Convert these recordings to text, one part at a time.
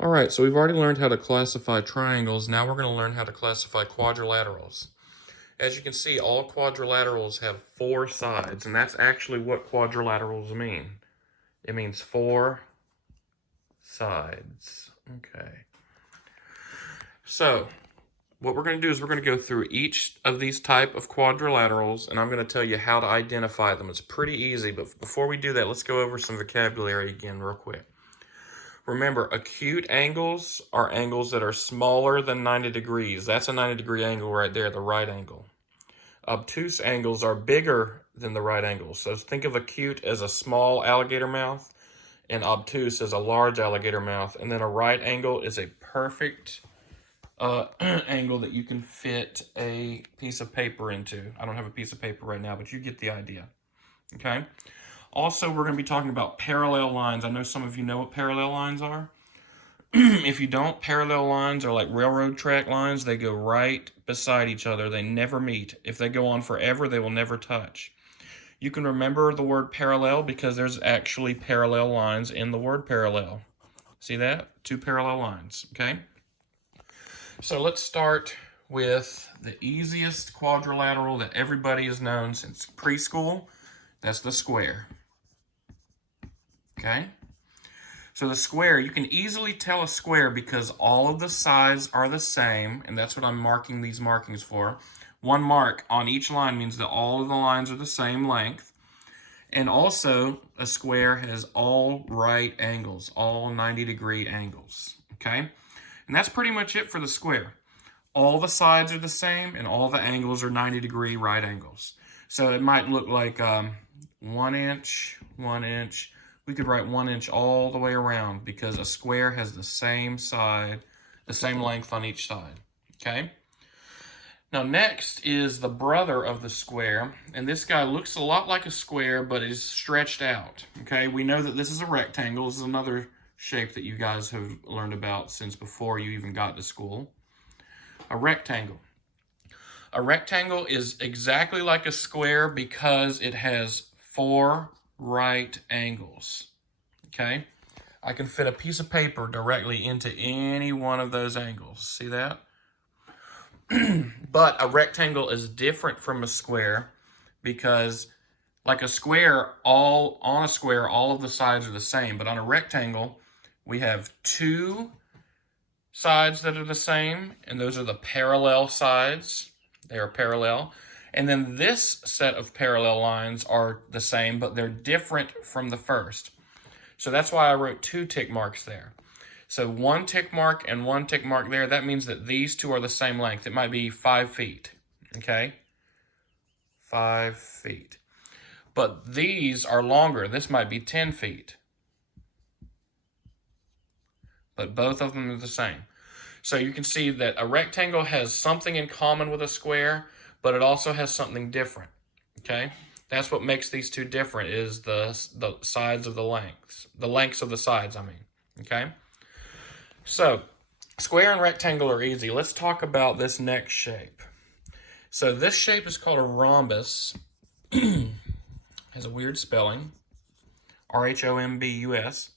All right, so we've already learned how to classify triangles. Now we're going to learn how to classify quadrilaterals. As you can see, all quadrilaterals have four sides, and that's actually what quadrilaterals mean. It means four sides. Okay. So, what we're going to do is we're going to go through each of these type of quadrilaterals, and I'm going to tell you how to identify them. It's pretty easy, but before we do that, let's go over some vocabulary again real quick. Remember, acute angles are angles that are smaller than 90 degrees. That's a 90-degree angle right there, the right angle. Obtuse angles are bigger than the right angle. So think of acute as a small alligator mouth and obtuse as a large alligator mouth. And then a right angle is a perfect angle that you can fit a piece of paper into. I don't have a piece of paper right now, but you get the idea. Okay? Also, we're going to be talking about parallel lines. I know some of you know what parallel lines are. If you don't, parallel lines are like railroad track lines. They go right beside each other. They never meet. If they go on forever, they will never touch. You can remember the word parallel because there's actually parallel lines in the word parallel. See that? Two parallel lines, okay? So let's start with the easiest quadrilateral that everybody has known since preschool. That's the square. Okay? So the square, you can easily tell a square because all of the sides are the same, and that's what I'm marking these markings for. One mark on each line means that all of the lines are the same length. And also, a square has all right angles, all 90-degree angles. Okay? And that's pretty much it for the square. All the sides are the same, and all the angles are 90-degree right angles. So it might look like 1 inch, 1 inch. We could write 1 inch all the way around because a square has the same side, the same length on each side. Okay? Now next is the brother of the square, and this guy looks a lot like a square but is stretched out. Okay? We know that this is a rectangle. This is another shape that you guys have learned about since before you even got to school. A rectangle. A rectangle is exactly like a square because it has four right angles. Okay? I can fit a piece of paper directly into any one of those angles. See that? But a rectangle is different from a square because like a square, all of the sides are the same, but on a rectangle, we have two sides that are the same, and those are the parallel sides. They are parallel. And then this set of parallel lines are the same, but they're different from the first. So that's why I wrote two tick marks there. So one tick mark and one tick mark there, that means that these two are the same length. It might be 5 feet, okay? 5 feet. But these are longer. This might be 10 feet. But both of them are the same. So you can see that a rectangle has something in common with a square, but it also has something different, okay? That's what makes these two different is the sides of the lengths of the sides, I mean, okay? So square and rectangle are easy. Let's talk about this next shape. So this shape is called a rhombus. Has a weird spelling, R-H-O-M-B-U-S.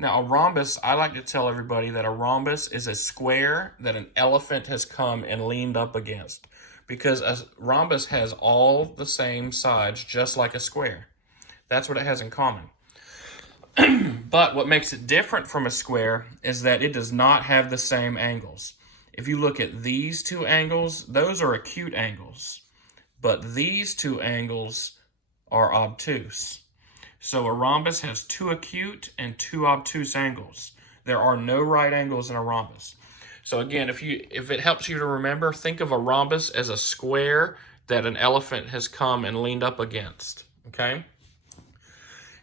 Now, a rhombus, I like to tell everybody that a rhombus is a square that an elephant has come and leaned up against. Because a rhombus has all the same sides, just like a square. That's what it has in common. But what makes it different from a square is that it does not have the same angles. If you look at these two angles, those are acute angles. But these two angles are obtuse. So a rhombus has two acute and two obtuse angles. There are no right angles in a rhombus. So again, if it helps you to remember, think of a rhombus as a square that an elephant has come and leaned up against, okay?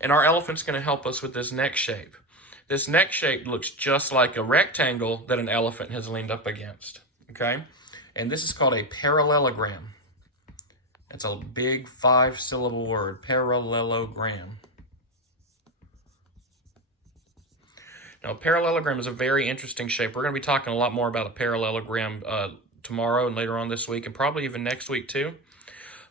And our elephant's going to help us with this next shape. This next shape looks just like a rectangle that an elephant has leaned up against, okay? And this is called a parallelogram. It's a big 5-syllable word, parallelogram. Now, a parallelogram is a very interesting shape. We're going to be talking a lot more about a parallelogram tomorrow and later on this week, and probably even next week too.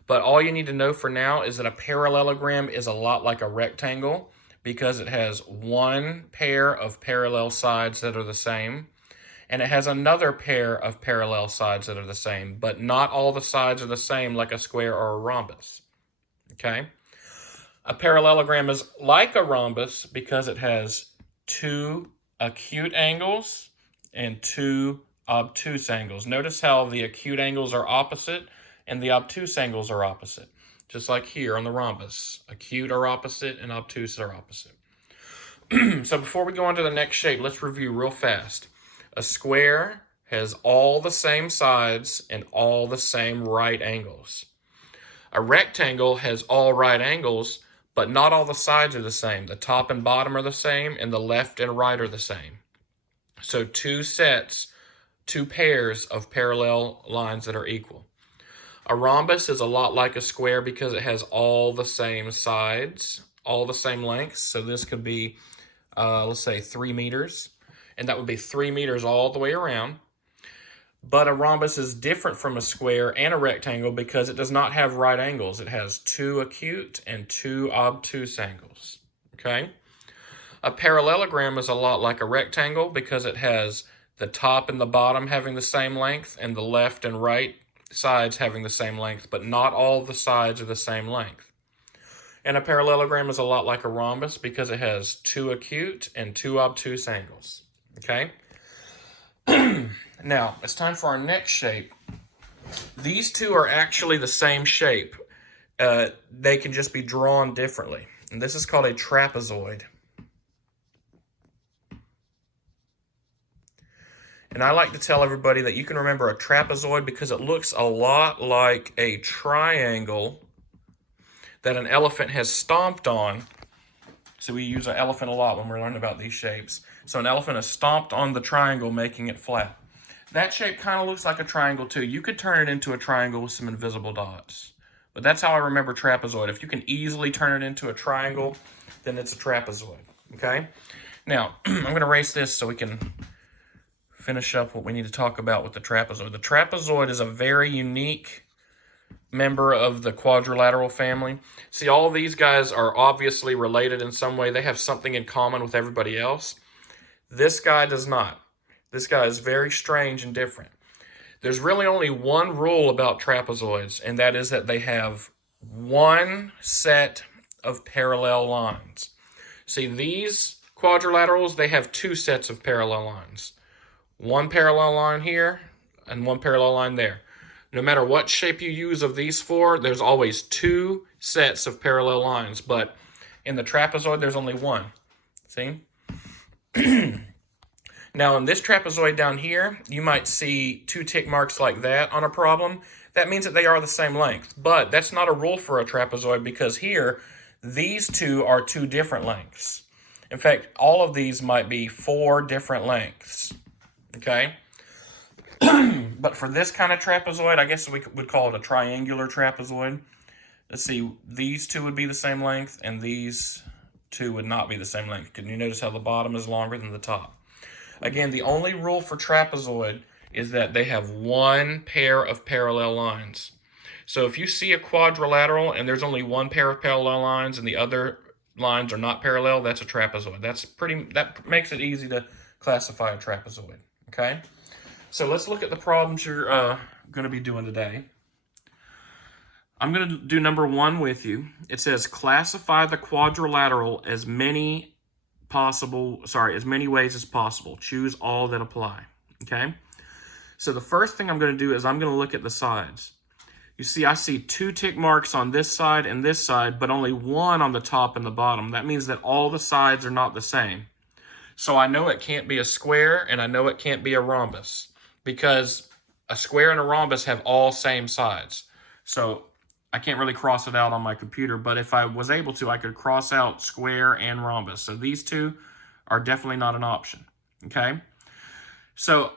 But all you need to know for now is that a parallelogram is a lot like a rectangle because it has one pair of parallel sides that are the same, and it has another pair of parallel sides that are the same, but not all the sides are the same like a square or a rhombus. Okay? A parallelogram is like a rhombus because it has two acute angles and two obtuse angles. Notice how the acute angles are opposite and the obtuse angles are opposite. Just like here on the rhombus. Acute are opposite and obtuse are opposite. So before we go on to the next shape, let's review real fast. A square has all the same sides and all the same right angles. A rectangle has all right angles, but not all the sides are the same. The top and bottom are the same, and the left and right are the same. So two pairs of parallel lines that are equal. A rhombus is a lot like a square because it has all the same sides, all the same lengths. So this could be, let's say 3 meters, and that would be 3 meters all the way around. But a rhombus is different from a square and a rectangle because it does not have right angles. It has two acute and two obtuse angles, okay? A parallelogram is a lot like a rectangle because it has the top and the bottom having the same length and the left and right sides having the same length, but not all the sides are the same length. And a parallelogram is a lot like a rhombus because it has two acute and two obtuse angles, okay? Now, it's time for our next shape. These two are actually the same shape. They can just be drawn differently. And this is called a trapezoid. And I like to tell everybody that you can remember a trapezoid because it looks a lot like a triangle that an elephant has stomped on. So we use an elephant a lot when we're learning about these shapes. So an elephant has stomped on the triangle, making it flat. That shape kind of looks like a triangle too. You could turn it into a triangle with some invisible dots. But that's how I remember trapezoid. If you can easily turn it into a triangle, then it's a trapezoid, okay? Now, I'm going to erase this so we can finish up what we need to talk about with the trapezoid. The trapezoid is a very unique member of the quadrilateral family. See, all of these guys are obviously related in some way. They have something in common with everybody else. This guy does not. This guy is very strange and different. There's really only one rule about trapezoids, and that is that they have one set of parallel lines. See, these quadrilaterals, they have two sets of parallel lines. One parallel line here and one parallel line there. No matter what shape you use of these four, there's always two sets of parallel lines, but in the trapezoid, there's only one. See? Now, in this trapezoid down here, you might see two tick marks like that on a problem. That means that they are the same length, but that's not a rule for a trapezoid because here, these two are two different lengths. In fact, all of these might be 4 different lengths, okay? But for this kind of trapezoid, I guess we would call it a triangular trapezoid. Let's see, these two would be the same length, and these two would not be the same length. Can you notice how the bottom is longer than the top? Again, the only rule for trapezoid is that they have one pair of parallel lines. So if you see a quadrilateral and there's only one pair of parallel lines and the other lines are not parallel, that's a trapezoid. That makes it easy to classify a trapezoid, okay? So let's look at the problems you're going to be doing today. I'm going to do number 1 with you. It says classify the quadrilateral as many ways as possible. Choose all that apply, okay? So the first thing I'm going to do is I'm going to look at the sides. You see, I see 2 tick marks on this side and this side, but only 1 on the top and the bottom. That means that all the sides are not the same. So I know it can't be a square, and I know it can't be a rhombus, because a square and a rhombus have all same sides. So I can't really cross it out on my computer, but if I was able to, I could cross out square and rhombus. So these two are definitely not an option, okay? So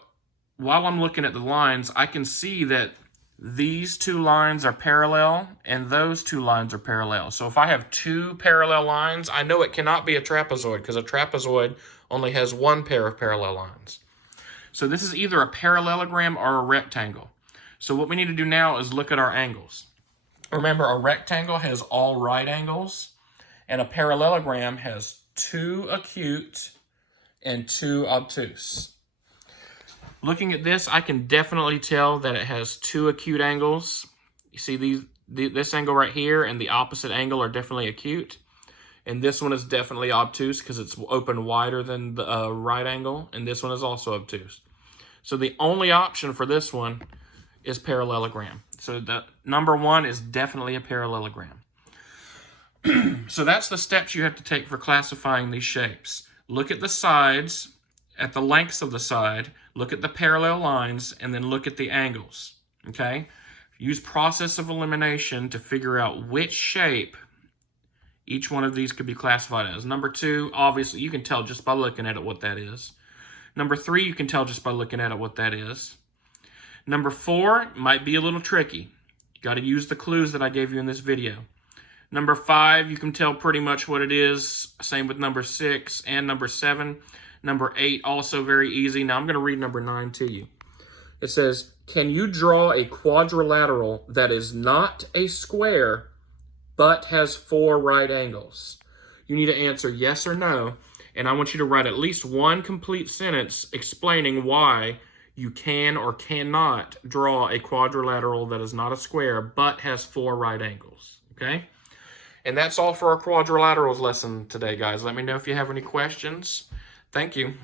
while I'm looking at the lines, I can see that these 2 lines are parallel and those 2 lines are parallel. So if I have 2 parallel lines, I know it cannot be a trapezoid because a trapezoid only has 1 pair of parallel lines. So this is either a parallelogram or a rectangle. So what we need to do now is look at our angles. Remember, a rectangle has all right angles, And a parallelogram has 2 acute and 2 obtuse. Looking at this, I can definitely tell that it has 2 acute angles. You see this angle right here and the opposite angle are definitely acute. And this one is definitely obtuse because it's open wider than the right angle. And this one is also obtuse. So the only option for this one is parallelogram. So the number 1 is definitely a parallelogram. So that's the steps you have to take for classifying these shapes. Look at the sides, at the lengths of the side, look at the parallel lines, and then look at the angles, okay? Use process of elimination to figure out which shape each one of these could be classified as. Number 2, obviously, you can tell just by looking at it what that is. Number 3, you can tell just by looking at it what that is. Number 4 might be a little tricky. You got to use the clues that I gave you in this video. Number 5, you can tell pretty much what it is. Same with number 6 and number 7. Number 8, also very easy. Now I'm going to read number 9 to you. It says, can you draw a quadrilateral that is not a square but has 4 right angles? You need to answer yes or no, and I want you to write at least one complete sentence explaining why you can or cannot draw a quadrilateral that is not a square but has 4 right angles, okay? And that's all for our quadrilaterals lesson today, guys. Let me know if you have any questions. Thank you.